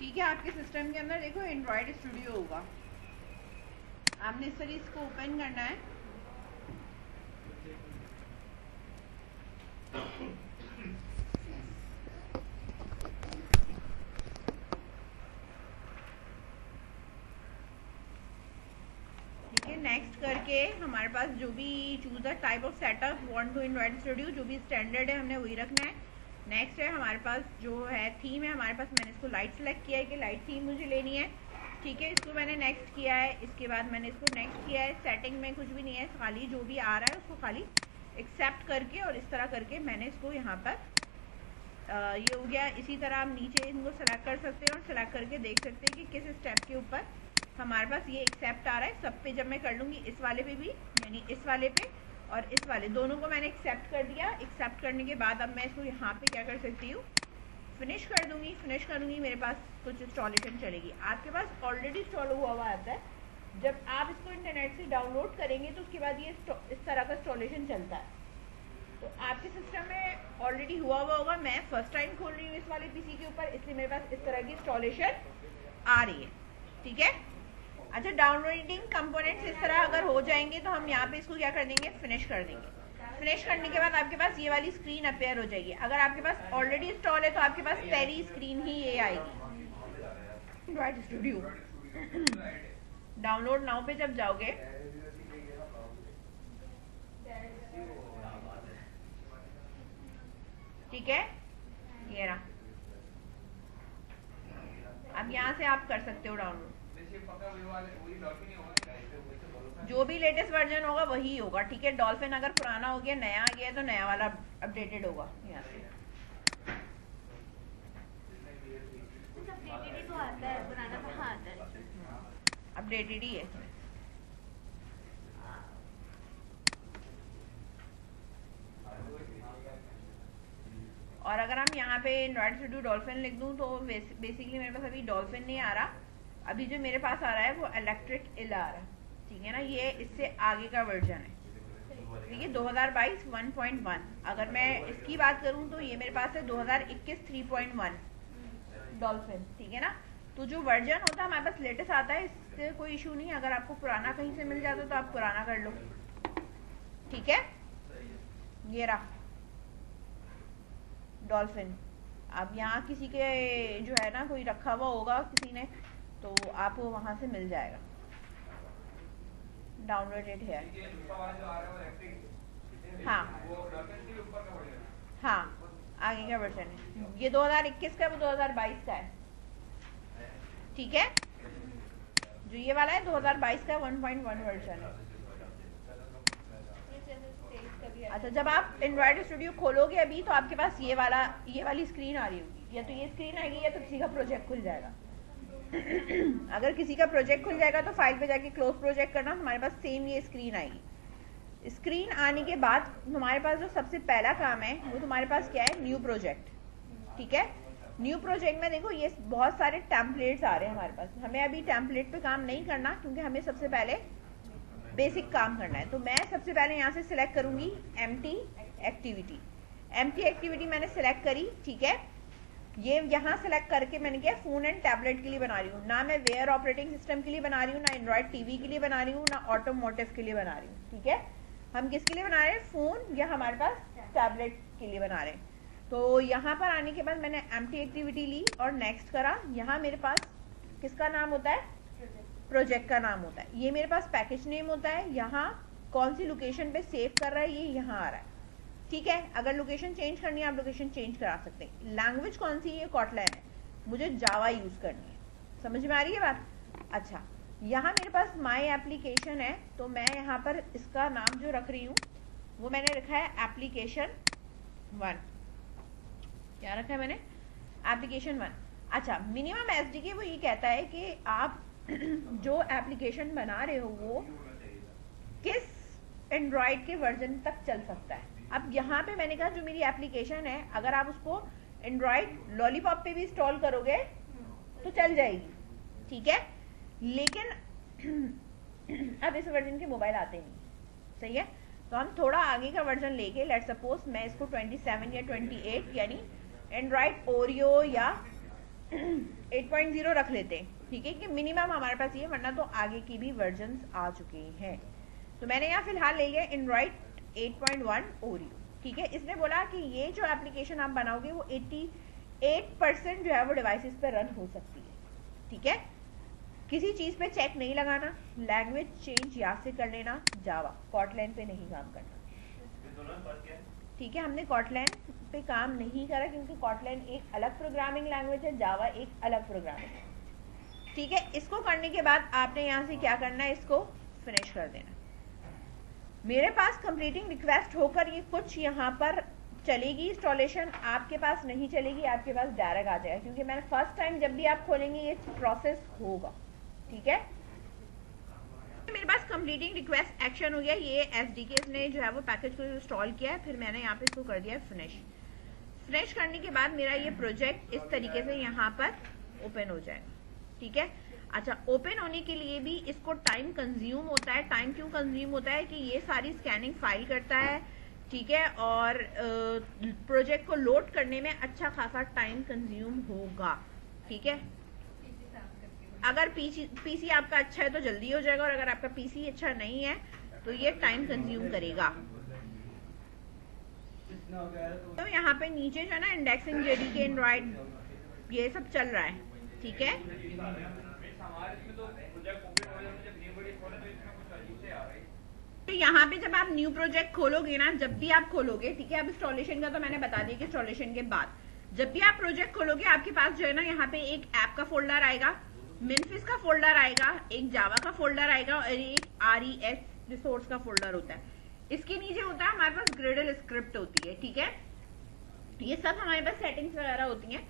ठीक है, आपके सिस्टम के अंदर देखो एंड्रॉयड स्टूडियो होगा। आपने इस तरह इसको ओपन करना है। ठीक है, नेक्स्ट करके हमारे पास जो भी choose the type of setup want to android studio, जो भी स्टैंडर्ड है हमने वही रखना है। नेक्स्ट है हमारे पास जो है थीम है, हमारे पास मैंने इसको लाइट सेलेक्ट किया है कि लाइट थीम मुझे लेनी है। ठीक है, इसको मैंने नेक्स्ट किया है। इसके बाद मैंने इसको नेक्स्ट किया है। सेटिंग में कुछ भी नहीं है, खाली जो भी आ रहा है उसको खाली एक्सेप्ट करके और इस तरह करके मैंने इसको यहाँ पर ये हो गया। इसी तरह आप नीचे इनको सेलेक्ट कर सकते हैं और सेलेक्ट करके देख सकते हैं कि किस स्टेप के ऊपर हमारे पास ये एक्सेप्ट आ रहा है। सब पे जब मैं कर लूँगी, इस वाले पे भी, यानी इस वाले पे और इस वाले दोनों को मैंने एक्सेप्ट कर दिया। एक्सेप्ट करने के बाद अब मैं इसको यहाँ पे क्या कर सकती हूँ, फिनिश कर दूँगी। फिनिश करूँगी, मेरे पास कुछ इंस्टॉलेशन चलेगी। आपके पास ऑलरेडी इंस्टॉल हुआ हुआ आता है। जब आप इसको इंटरनेट से डाउनलोड करेंगे तो उसके बाद ये इस तरह का इंस्टॉलेशन चलता है। तो आपके सिस्टम में ऑलरेडी हुआ होगा। मैं फर्स्ट टाइम खोल रही हूँ इस वाले पीसी के ऊपर, इसलिए मेरे पास इस तरह की इंस्टॉलेशन आ रही है। ठीक है, अच्छा, डाउनलोडिंग कंपोनेंट्स इस तरह अगर हो जाएंगे तो हम यहाँ पे इसको क्या कर देंगे, फिनिश कर देंगे। फिनिश करने के बाद आपके पास ये वाली स्क्रीन अपेयर हो जाएगी। अगर आपके पास ऑलरेडी इंस्टॉल है तो आपके पास पहली स्क्रीन ही ये आएगी, एंड्रॉयड स्टूडियो। डाउनलोड नाउ पे जब जाओगे, ठीक है, ये रहा। अब यहाँ से आप कर सकते हो डाउनलोड। जो भी लेटेस्ट वर्जन होगा वही होगा। ठीक है, डॉल्फिन अगर पुराना हो गया, नया आ गया तो नया वाला अपडेटेड होगा। यहाँ से अपडेटेड ही है। और अगर हम यहाँ पे एंड्रॉयड स्टूडियो डॉल्फिन लिख दूँ तो बेसिकली मेरे पास अभी डॉल्फिन नहीं आ रहा। अभी जो मेरे पास आ रहा है वो इलेक्ट्रिक इल आ रहा है। ठीक है ना, ये इससे आगे का वर्जन है। ठीक है, 2022 1.1। अगर मैं इसकी बात करूँ तो ये मेरे पास है 2021 3.1 डॉल्फिन। ठीक है ना, तो जो वर्जन होता है हमारे पास लेटेस्ट आता है, इससे कोई इशू नहीं है। अगर आपको पुराना कहीं से मिल जाता तो आप पुराना कर लो। ठीक है, ये रहा डॉल्फिन। अब यहाँ किसी के जो है ना, कोई रखा हुआ होगा किसी ने, तो आपको वहां से मिल जाएगा। डाउनलोडेड है। हाँ हाँ, आगे का वर्जन है। ये 2021 का, वो 2022 का है। ठीक है, जो ये वाला है 2022 का 1.1 वर्जन है। अच्छा, जब आप एंड्रॉयड स्टूडियो खोलोगे अभी तो आपके पास ये वाली स्क्रीन आ रही होगी। या तो ये स्क्रीन आएगी या तो किसी का प्रोजेक्ट खुल जाएगा। अगर किसी का प्रोजेक्ट खुल जाएगा तो फाइल पे जाके क्लोज प्रोजेक्ट करना, हमारे पास सेम ये स्क्रीन आएगी। स्क्रीन आने के बाद हमारे पास जो सबसे पहला काम है वो तुम्हारे पास क्या है, न्यू प्रोजेक्ट। ठीक है, न्यू प्रोजेक्ट में देखो ये बहुत सारे टेम्पलेट्स आ रहे हैं हमारे पास। हमें अभी टेम्पलेट पे काम नहीं करना, क्योंकि हमें सबसे पहले बेसिक काम करना है। तो मैं सबसे पहले यहाँ से सिलेक्ट करूंगी एम्प्टी एक्टिविटी। एम्प्टी एक्टिविटी मैंने सिलेक्ट करी। ठीक है, ये यहाँ सेलेक्ट करके मैंने क्या, फोन एंड टैबलेट के लिए बना रही हूँ। ना मैं वेयर ऑपरेटिंग सिस्टम के लिए बना रही हूँ, ना एंड्रॉयड टीवी के लिए बना रही हूँ, ना ऑटोमोटिव के लिए बना रही हूँ। ठीक है, हम किसके लिए बना रहे हैं, फोन या हमारे पास टैबलेट के लिए बना रहे हैं। तो यहाँ पर आने के बाद मैंने एम्प्टी एक्टिविटी ली और नेक्स्ट करा। यहाँ मेरे पास किसका नाम होता है, प्रोजेक्ट का नाम होता है। ये मेरे पास पैकेज नेम होता है। यहाँ कौन सी लोकेशन पे सेव कर रहा है ये यहाँ आ रहा है। ठीक है, अगर लोकेशन चेंज करनी है आप लोकेशन चेंज करा सकते हैं। लैंग्वेज कौन सी है, कॉटलैन है। मुझे जावा यूज करनी है। समझ में आ रही है बात। अच्छा, यहाँ मेरे पास माई एप्लीकेशन है, तो मैं यहाँ पर इसका नाम जो रख रही हूँ वो मैंने रखा है एप्लीकेशन 1। क्या रखा है मैंने, एप्लीकेशन 1। अच्छा, मिनिमम एसडीके वो ये कहता है कि आप जो एप्लीकेशन बना रहे हो वो किस एंड्रॉयड के वर्जन तक चल सकता है। अब यहाँ पे मैंने कहा जो मेरी एप्लीकेशन है, अगर आप उसको एंड्रॉयड लॉलीपॉप पे भी इंस्टॉल करोगे तो चल जाएगी। ठीक है, लेकिन अब इस वर्जन के मोबाइल आते नहीं। सही है, तो हम थोड़ा आगे का वर्जन लेके, लेट सपोज मैं इसको 27 या 28 यानी एंड्रॉयड ओरियो या 8.0 रख लेते हैं, ठीक है, कि मिनिमम हमारे पास ये, वरना तो आगे की भी वर्जन्स आ चुके हैं। तो मैंने यहाँ फिलहाल ले लिया एंड्रॉइड 8.1 ओरियो, ठीक है। इसने बोला कि ये जो एप्लीकेशन आप बनाओगे वो 88% जो है वो डिवाइसेस पे रन हो सकती है, ठीक है। किसी चीज पे चेक नहीं लगाना, लैंग्वेज चेंज यहाँ से कर लेना, जावा कॉटलैन पे नहीं काम करना, ठीक है। हमने कॉटलैन पे काम नहीं करा क्योंकि कॉटलैन एक अलग प्रोग्रामिंग लैंग्वेज है, जावा एक अलग प्रोग्रामिंग है, ठीक है। इसको करने के बाद आपने यहाँ से क्या करना है, इसको फिनिश कर देना। मेरे पास कंप्लीटिंग रिक्वेस्ट होकर ये कुछ यहाँ पर चलेगी इंस्टॉलेशन, आपके पास नहीं चलेगी, आपके पास डायरेक्ट आ जाएगा, क्योंकि मैंने फर्स्ट टाइम जब भी आप खोलेंगे ये प्रोसेस होगा, ठीक है। मेरे पास कंप्लीटिंग रिक्वेस्ट एक्शन हो गया, ये एसडीके ने जो है वो पैकेज को इंस्टॉल किया है, फिर मैंने यहाँ पे इसको कर दिया फिनिश। फिनिश करने के बाद मेरा ये प्रोजेक्ट इस तरीके से यहाँ पर ओपन हो जाएगा, ठीक है। अच्छा, ओपन होने के लिए भी इसको टाइम कंज्यूम होता है। टाइम क्यों कंज्यूम होता है कि ये सारी स्कैनिंग फाइल करता है, ठीक है, और प्रोजेक्ट को लोड करने में अच्छा खासा टाइम कंज्यूम होगा, ठीक है। अगर पीसी आपका अच्छा है तो जल्दी हो जाएगा, और अगर आपका पीसी अच्छा नहीं है तो ये टाइम कंज्यूम करेगा। तो यहाँ पे नीचे जो है ना इंडेक्सिंग, जेडीके, एंड्रॉइड, ये सब चल रहा है, ठीक है। तो यहाँ पे जब आप न्यू प्रोजेक्ट खोलोगे ना, जब भी आप खोलोगे, ठीक है, अब इंस्टॉलेशन का तो मैंने बता दिया कि इंस्टॉलेशन के बाद जब भी आप प्रोजेक्ट खोलोगे आपके पास जो है ना यहाँ पे एक ऐप का फोल्डर आएगा, मेम्फिस का फोल्डर आएगा, एक जावा का फोल्डर आएगा, और एक RES रिसोर्स का फोल्डर होता है। इसके नीचे होता है हमारे पास ग्रेडल स्क्रिप्ट होती है, ठीक है। ये सब हमारे पास सेटिंग्स वगैरह होती है।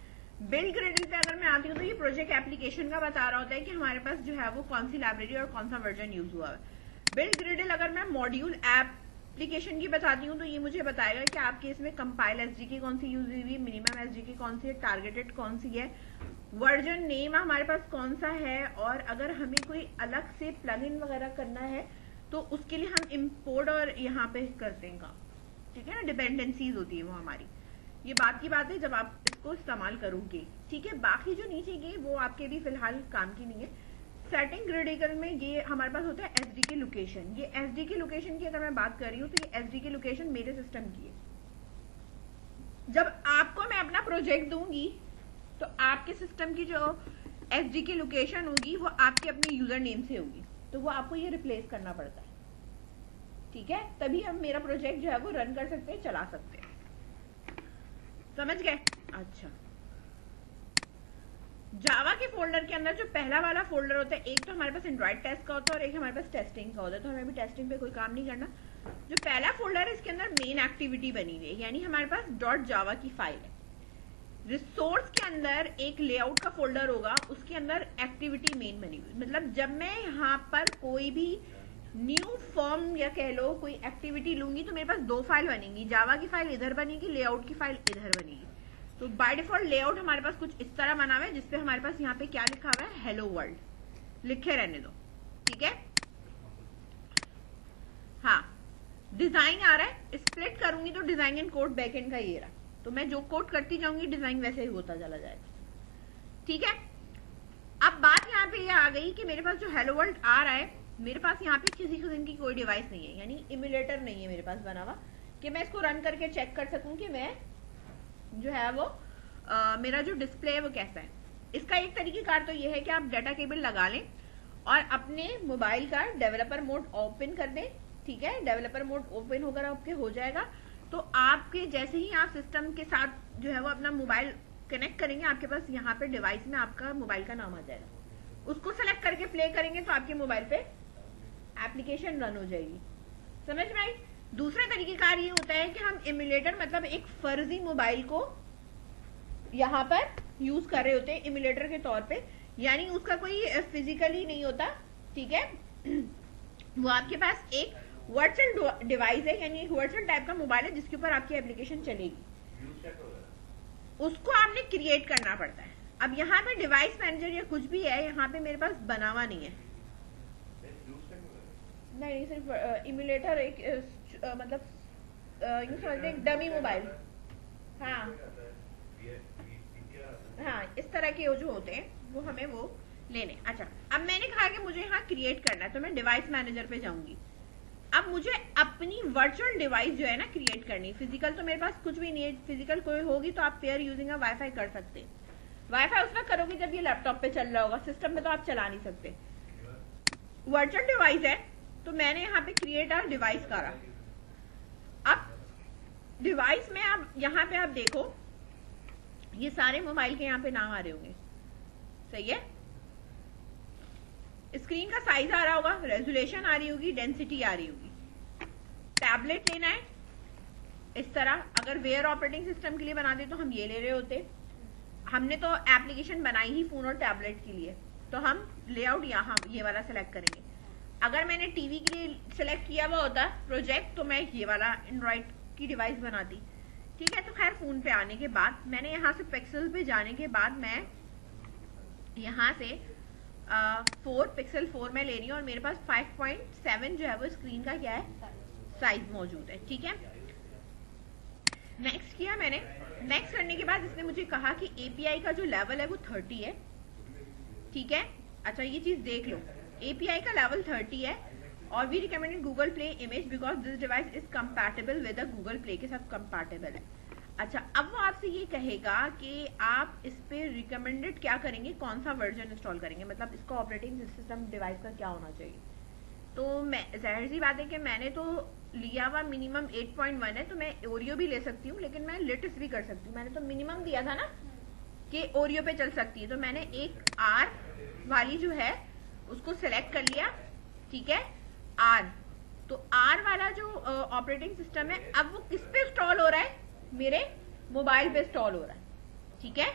बिल्ड ग्रेडल पे अगर मैं आती हूँ तो ये प्रोजेक्ट एप्लीकेशन का बता रहा होता है कि हमारे पास जो है वो कौन सी लाइब्रेरी और कौन सा वर्जन यूज हुआ है। बिल्ड ग्रेडल अगर मैं मॉड्यूल एप्लीकेशन की बताती हूँ तो ये मुझे बताएगा कि आपके इसमें कंपाइल एसडीके कौन सी यूज हुई, मिनिमम एसडीके कौन सी है, टारगेटेड कौन सी है, वर्जन नेम हमारे पास कौन सा है, और अगर हमें कोई अलग से प्लगइन वगैरह करना है तो उसके लिए हम इम्पोर्ट और यहाँ पे करते हैं काम, ठीक है ना, डिपेंडेंसीज होती है वो हमारी। ये बात की बात है जब आप इसको इस्तेमाल करोगे, ठीक है। बाकी जो नीचे की वो आपके भी फिलहाल काम की नहीं है। सेटिंग क्रिटिकल में ये हमारे पास होता है एसडीके लोकेशन। ये एसडीके लोकेशन की अगर मैं बात कर रही हूँ तो ये एसडीके लोकेशन मेरे सिस्टम की है। जब आपको मैं अपना प्रोजेक्ट दूंगी तो आपके सिस्टम की जो एसडीके लोकेशन होगी वो आपके अपने यूजर नेम से होगी, तो वो आपको ये रिप्लेस करना पड़ता है, ठीक है, तभी हम मेरा प्रोजेक्ट जो है वो रन कर सकते हैं, चला सकते हैं। समझ गए? अच्छा, जावा के फोल्डर के अंदर जो पहला वाला फोल्डर होता है, एक तो हमारे पास एंड्रॉइड टेस्ट का होता है और एक हमारे पास टेस्टिंग का होता है, तो हमें भी टेस्टिंग पे कोई काम नहीं करना। जो पहला फोल्डर है इसके अंदर मेन एक्टिविटी बनी हुई है, यानी हमारे पास .java की फाइल है। रिसोर्स के अंदर एक लेआउट का फोल्डर होगा, उसके अंदर एक्टिविटी मेन बनी हुई, मतलब जब मैं यहाँ पर कोई भी न्यू फॉर्म या कह लो कोई एक्टिविटी लूंगी तो मेरे पास दो फाइल बनेंगी, जावा की फाइल इधर बनेगी, लेआउट की फाइल इधर बनेगी। तो बाय डिफॉल्ट लेआउट हमारे पास कुछ इस तरह बना हुआ है, जिसपे हमारे पास यहाँ पे क्या लिखा हुआ है, हेलो वर्ल्ड लिखे रहने दो, ठीक है। हाँ, डिजाइन आ रहा है, स्प्लिट करूंगी तो डिजाइन एंड कोड बैकएंड का ये रहा, तो मैं जो कोड करती जाऊंगी डिजाइन वैसे ही होता चला जाएगा, ठीक है। अब बात यहाँ पे ये आ गई कि मेरे पास जो हेलो वर्ल्ड आ रहा है, मेरे पास यहाँ पे किसी किस्म की कोई डिवाइस नहीं है, यानी इम्यूलेटर नहीं है मेरे पास बना हुआ कि मैं इसको रन करके चेक कर सकूं कि मैं जो है वो मेरा जो डिस्प्ले है वो कैसा है। इसका एक तरीकेकार तो ये है कि आप डाटा केबल लगा लें और अपने मोबाइल का डेवलपर मोड ओपन कर दें, ठीक है। डेवलपर मोड ओपन होकर आपके हो जाएगा, तो आपके जैसे ही आप सिस्टम के साथ जो है वो अपना मोबाइल कनेक्ट करेंगे, आपके पास यहाँ पे डिवाइस में आपका मोबाइल का नाम आ जाएगा, उसको सेलेक्ट करके प्ले करेंगे तो आपके मोबाइल पे एप्लीकेशन रन हो जाएगी। समझ में आई? दूसरा तरीकेकार ये होता है कि हम इम्यूलेटर मतलब एक फर्जी मोबाइल को यहाँ पर यूज कर रहे होते हैं इम्यूलेटर के तौर पे, यानी उसका कोई फिजिकली नहीं होता, ठीक है। वो आपके पास एक वर्चुअल डिवाइस है, यानी एक वर्चुअल टाइप का मोबाइल है जिसके ऊपर आपकी एप्लीकेशन चलेगी, उसको आपने क्रिएट करना पड़ता है। अब यहाँ पे डिवाइस मैनेजर या कुछ भी है यहाँ पे मेरे पास बना हुआ नहीं है, नहीं सिर्फ इम्यूलेटर एक मतलब यूं समझते एक डमी मोबाइल। हाँ हाँ इस तरह के जो होते हैं वो हमें वो लेने। अच्छा अब मैंने कहा कि मुझे यहाँ क्रिएट करना है, तो मैं डिवाइस मैनेजर पे जाऊंगी। अब मुझे अपनी वर्चुअल डिवाइस जो है ना क्रिएट करनी। फिजिकल तो मेरे पास कुछ भी नहीं है, फिजिकल कोई होगी तो आप पेयर यूजिंग वाईफाई कर सकते हैं। वाईफाई उस वक्त करोगे जब ये लैपटॉप पे चल रहा होगा, सिस्टम में तो आप चला नहीं सकते। वर्चुअल डिवाइस है तो मैंने यहाँ पे क्रिएट अ डिवाइस करा। अब डिवाइस में आप यहाँ पे आप देखो ये सारे मोबाइल के यहाँ पे नाम आ रहे होंगे, सही है। स्क्रीन का साइज आ रहा होगा, रेजोल्यूशन आ रही होगी, डेंसिटी आ रही होगी। टैबलेट लेना है इस तरह। अगर वेयर ऑपरेटिंग सिस्टम के लिए बनाते तो हम ये ले रहे होते। हमने तो एप्लीकेशन बनाई ही फोन और टैबलेट के लिए, तो हम लेआउट यहाँ ये वाला सेलेक्ट करेंगे। अगर मैंने टीवी के लिए सेलेक्ट किया हुआ होता प्रोजेक्ट तो मैं ये वाला एंड्रॉइड की डिवाइस बनाती, ठीक है। तो खैर फोन पे आने के बाद मैंने यहाँ से पिक्सल पे जाने के बाद मैं यहाँ से 4 पिक्सल 4 में ले रही हूँ और मेरे पास 5.7 जो है वो स्क्रीन का क्या है साइज मौजूद है, ठीक है। नेक्स्ट किया मैंने। नेक्स्ट करने के बाद इसने मुझे कहा कि एपीआई का जो लेवल है वो 30 है, ठीक है। अच्छा ये चीज देख लो, एपीआई का लेवल 30 है और we recommended Google Play image because this device is compatible with Google Play के साथ कंपैटिबल है। अच्छा अब वो आपसे ये कहेगा कि आप इस पे रिकमेंडेड क्या करेंगे, कौन सा वर्जन इंस्टॉल करेंगे, मतलब इसका ऑपरेटिंग सिस्टम डिवाइस का क्या होना चाहिए। तो मैं जाहिर सी बात है कि मैंने तो लिया हुआ मिनिमम 8.1 है, तो मैं ओरियो भी ले सकती हूँ लेकिन मैं लेटेस्ट भी कर सकती हूँ। मैंने तो मिनिमम दिया था ना कि ओरियो पे चल सकती है, तो मैंने एक आर वाली जो है उसको सिलेक्ट कर लिया, ठीक है। आर तो आर वाला जो ऑपरेटिंग सिस्टम है अब वो किस पे इंस्टॉल हो रहा है, मेरे मोबाइल पे इंस्टॉल हो रहा है, ठीक है।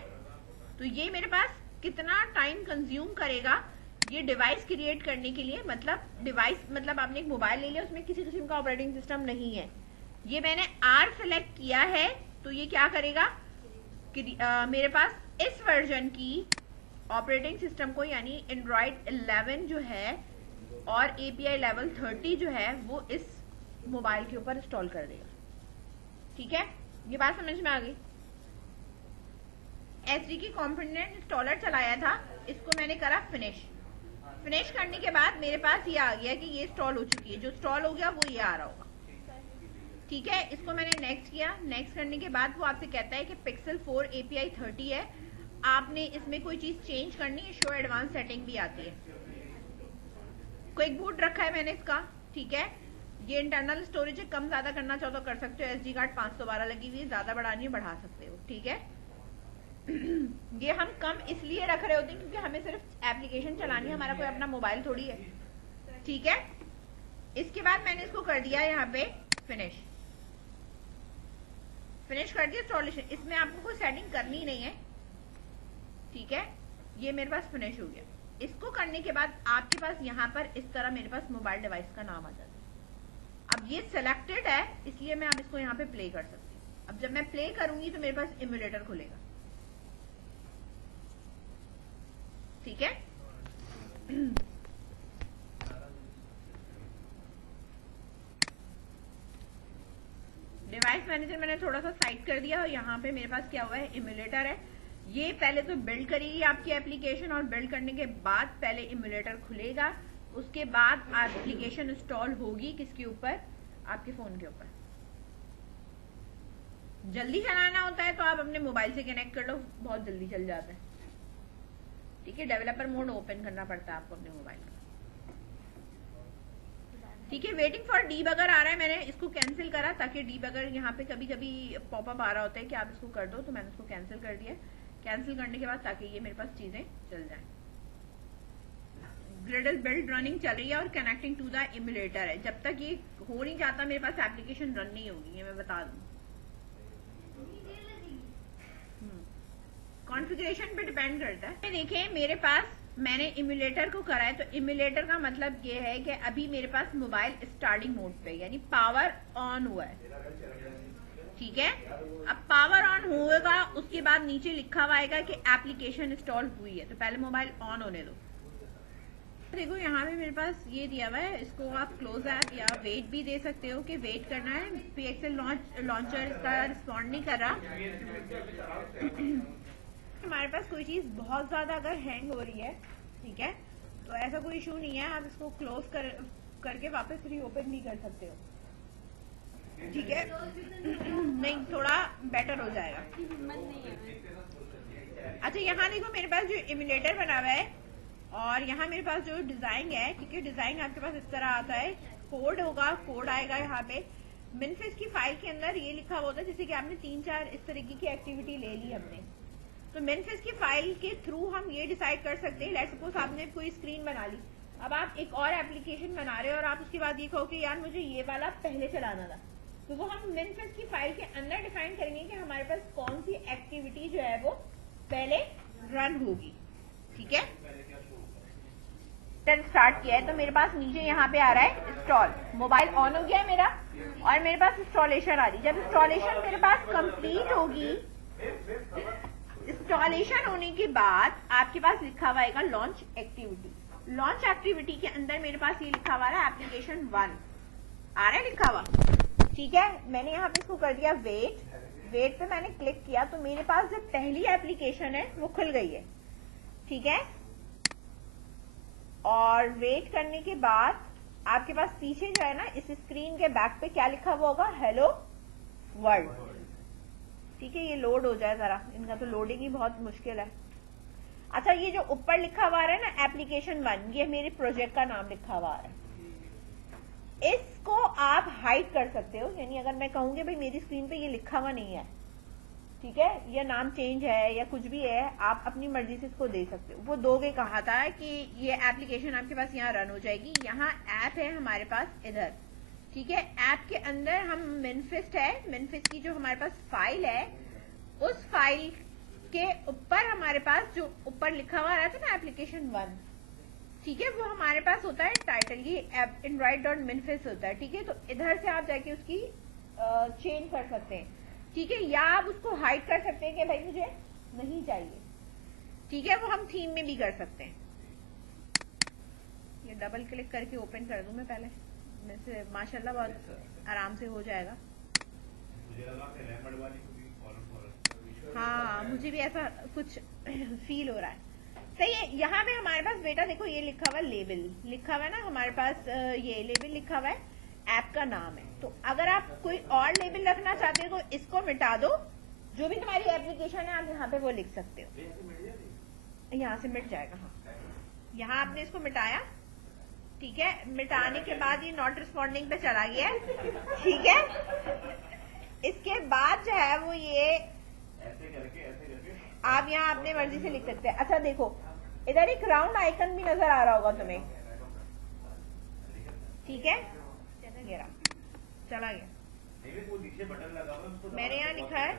तो ये मेरे पास कितना टाइम कंज्यूम करेगा ये डिवाइस क्रिएट करने के लिए। मतलब डिवाइस मतलब आपने एक मोबाइल ले लिया उसमें किसी किस्म का ऑपरेटिंग सिस्टम नहीं है, ये मैंने आर सेलेक्ट किया है तो ये क्या करेगा कि मेरे पास इस वर्जन की ऑपरेटिंग सिस्टम को यानी एंड्रॉइड 11 जो है और एपीआई लेवल 30 जो है वो इस मोबाइल के ऊपर इंस्टॉल कर देगा, ठीक है। ये बात समझ में आ गई। एचडी की कंपोनेंट इंस्टॉलर चलाया था, इसको मैंने करा फिनिश। फिनिश करने के बाद मेरे पास ये आ गया कि ये इंस्टॉल हो चुकी है, जो इंस्टॉल हो गया वो ये आ रहा होगा, ठीक है। इसको मैंने नेक्स्ट किया। नेक्स्ट करने के बाद वो आपसे कहता है कि पिक्सल 4 एपीआई 30 है, आपने इसमें कोई चीज चेंज करनी है, शो एडवांस सेटिंग भी आती है। क्विक बूट रखा है मैंने इसका, ठीक है। ये इंटरनल स्टोरेज है, कम ज्यादा करना चाहो तो कर सकते हो। एसडी कार्ड 512 लगी हुई है, ज्यादा बढ़ानी है बढ़ा सकते हो, ठीक है। ये हम कम इसलिए रख रहे होते हैं क्योंकि हमें सिर्फ एप्लीकेशन चलानी है, हमारा कोई अपना मोबाइल थोड़ी है, ठीक है। इसके बाद मैंने इसको कर दिया यहाँ पे फिनिश। फिनिश कर दिया इंस्टॉलेशन। इसमें आपको कोई सेटिंग करनी नहीं है, ठीक है। ये मेरे पास फिनिश हो गया। इसको करने के बाद आपके पास यहाँ पर इस तरह मेरे पास मोबाइल डिवाइस का नाम आ जाता है। अब ये सिलेक्टेड है इसलिए मैं अब इसको यहाँ पे प्ले कर सकती हूँ। अब जब मैं प्ले करूंगी तो मेरे पास इम्यूलेटर खुलेगा, ठीक है। डिवाइस मैनेजर मैंने थोड़ा सा साइड कर दिया और यहाँ पे मेरे पास क्या हुआ है, इम्यूलेटर है। ये पहले तो बिल्ड करेगी आपकी एप्लीकेशन और बिल्ड करने के बाद पहले इम्यूलेटर खुलेगा, उसके बाद एप्लीकेशन इंस्टॉल होगी किसके ऊपर, आपके फोन के ऊपर। जल्दी चलाना होता है तो आप अपने मोबाइल से कनेक्ट कर लो, बहुत जल्दी चल जाता है, ठीक है। डेवलपर मोड ओपन करना पड़ता है आपको अपने मोबाइल का, ठीक है। वेटिंग फॉर डीबगर आ रहा है, मैंने इसको कैंसिल करा ताकि डीबगर यहाँ पे कभी कभी पॉपअप आ रहा होता है कि आप इसको कर दो, तो मैंने इसको कैंसिल कर दिया। कैंसिल करने के बाद ताकि ये मेरे पास चीजें चल जाएं। ग्रिडल बिल्ड रनिंग चल रही है और कनेक्टिंग टू द इम्यूलेटर है। जब तक ये हो नहीं जाता मेरे पास एप्लीकेशन रन नहीं होगी, ये मैं बता दूं। कॉन्फ़िगरेशन पे डिपेंड करता है। देखें मेरे पास मैंने इम्यूलेटर को करा है, तो इम्यूलेटर का मतलब ये है कि अभी मेरे पास मोबाइल स्टार्टिंग मोड पे यानी पावर ऑन हुआ है, ठीक है। अब पावर ऑन होगा उसके बाद नीचे लिखा हुआ आएगा कि एप्लीकेशन इंस्टॉल हुई है, तो पहले मोबाइल ऑन होने दो। देखो यहाँ पे मेरे पास ये दिया हुआ है, इसको आप क्लोज ऐप या वेट भी दे सकते हो कि वेट करना है। पीएक्सएल लॉन्चर इसका रिस्पॉन्ड नहीं कर रहा। हमारे पास कोई चीज बहुत ज्यादा अगर हैंग हो रही है, ठीक है, तो ऐसा कोई इशू नहीं है, आप इसको क्लोज करके वापस रीओपन भी कर सकते हो, ठीक है। नहीं, थोड़ा बेटर हो जाएगा। अच्छा, यहाँ देखो मेरे पास जो इम्यूलेटर बना हुआ है और यहाँ मेरे पास जो डिजाइन है, ठीक है, डिजाइन आपके पास इस तरह आता है, कोड होगा, कोड आएगा यहाँ पे। मिनफिस की फाइल के अंदर ये लिखा हुआ होता है, जैसे कि आपने 3-4 इस तरीके की एक्टिविटी ले ली हमने, तो मिनफिस की फाइल के थ्रू हम ये डिसाइड कर सकते हैं। लेट्स सपोज आपने कोई स्क्रीन बना ली, अब आप एक और एप्लीकेशन बना रहे हो और आप उसके बाद ये कहो कि यार मुझे ये वाला पहले चलाना था, तो वो हम मिनफिस की फाइल के अंदर डिफाइन करेंगे कि हमारे पास कौन सी एक्टिविटी जो है वो पहले रन होगी, ठीक है। स्टार्ट किया है तो मेरे पास नीचे यहाँ पे आ रहा है इंस्टॉल, मोबाइल ऑन हो गया है मेरा और मेरे पास इंस्टॉलेशन आ रही है। जब इंस्टॉलेशन मेरे पास कंप्लीट होगी, इंस्टॉलेशन होने के बाद आपके पास लिखा हुआ आएगा लॉन्च एक्टिविटी। लॉन्च एक्टिविटी के अंदर मेरे पास ये लिखा हुआ है एप्लीकेशन 1 आ रहा है लिखा हुआ, ठीक है। मैंने यहाँ पे इसको कर दिया वेट पे मैंने क्लिक किया तो मेरे पास जो पहली एप्लीकेशन है वो खुल गई है, ठीक है। और वेट करने के बाद आपके पास पीछे जो है ना, इस स्क्रीन के बैक पे क्या लिखा हुआ होगा, हेलो वर्ल्ड, ठीक है। ये लोड हो जाए जरा, इनका तो लोडिंग ही बहुत मुश्किल है। अच्छा, ये जो ऊपर लिखा हुआ है ना एप्लीकेशन 1, ये मेरे प्रोजेक्ट का नाम लिखा हुआ है। इसको आप हाइड कर सकते हो, यानी अगर मैं कहूंगी भाई मेरी स्क्रीन पे ये लिखा हुआ नहीं है, ठीक है, ये नाम चेंज है या कुछ भी है, आप अपनी मर्जी से इसको दे सकते हो। वो दोगे कहा था कि ये एप्लीकेशन आपके पास यहाँ रन हो जाएगी। यहाँ ऐप है हमारे पास इधर, ठीक है। ऐप के अंदर हम मिनफिस्ट है, मिनफिस्ट की जो हमारे पास फाइल है, उस फाइल के ऊपर हमारे पास जो ऊपर लिखा हुआ रहता है ना एप्लीकेशन 1, ठीक है, वो हमारे पास होता है टाइटल, ये android.minfis होता है, ठीक है। तो इधर से आप जाके उसकी चेंज कर सकते हैं, ठीक है, या आप उसको हाइड कर सकते हैं कि भाई मुझे नहीं चाहिए, ठीक है। वो हम थीम में भी कर सकते हैं। ये डबल क्लिक करके ओपन कर दूं मैं पहले, वैसे माशाल्लाह बहुत आराम से हो जाएगा। हाँ, मुझे भी ऐसा कुछ फील हो रहा है, सही है। यहाँ पे हमारे पास बेटा देखो ये लिखा हुआ लेबल लिखा हुआ है ना हमारे पास, ये लेबल लिखा हुआ है, ऐप का नाम है। तो अगर आप कोई और लेबल रखना चाहते हो तो इसको मिटा दो, जो भी तुम्हारी एप्लीकेशन है आप यहाँ पे वो लिख सकते हो, यहाँ से मिट जाएगा। हाँ, यहाँ आपने इसको मिटाया, ठीक है। मिटाने के बाद ये नॉट रिस्पॉन्डिंग पे चला गया, ठीक है। इसके बाद जो है वो ये आप यहाँ अपने मर्जी से लिख सकते हैं। अच्छा देखो, इधर एक राउंड आइकन भी नजर आ रहा होगा तुम्हें, ठीक है, चला गया। मैंने यहाँ लिखा है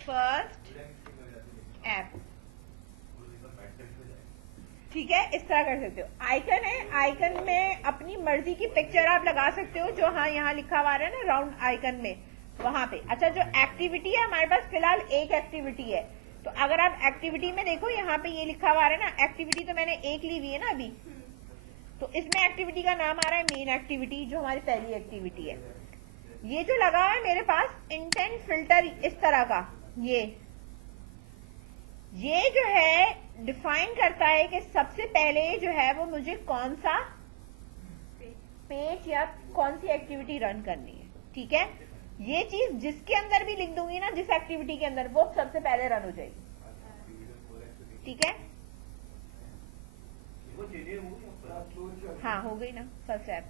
फर्स्ट ऐप, ठीक है, इस तरह कर सकते हो। आइकन है, आइकन में अपनी मर्जी की पिक्चर आप लगा सकते हो, जो हाँ यहाँ लिखा हुआ है ना राउंड आइकन में, वहां पे। अच्छा, जो एक्टिविटी है हमारे पास फिलहाल एक एक्टिविटी है, तो अगर आप एक्टिविटी में देखो यहाँ पे ये लिखा हुआ है ना, एक्टिविटी तो मैंने एक ली हुई है ना अभी, तो इसमें एक्टिविटी का नाम आ रहा है मेन एक्टिविटी, जो हमारी पहली एक्टिविटी है। ये जो लगा है मेरे पास इंटेंट फिल्टर इस तरह का, ये जो है डिफाइन करता है कि सबसे पहले जो है वो मुझे कौन सा पेज या कौन सी एक्टिविटी रन करनी है, ठीक है। ये चीज जिसके अंदर भी लिख दूंगी ना, जिस एक्टिविटी के अंदर, वो सबसे पहले रन हो जाएगी, ठीक है। हाँ, हो गई ना फर्स्ट ऐप।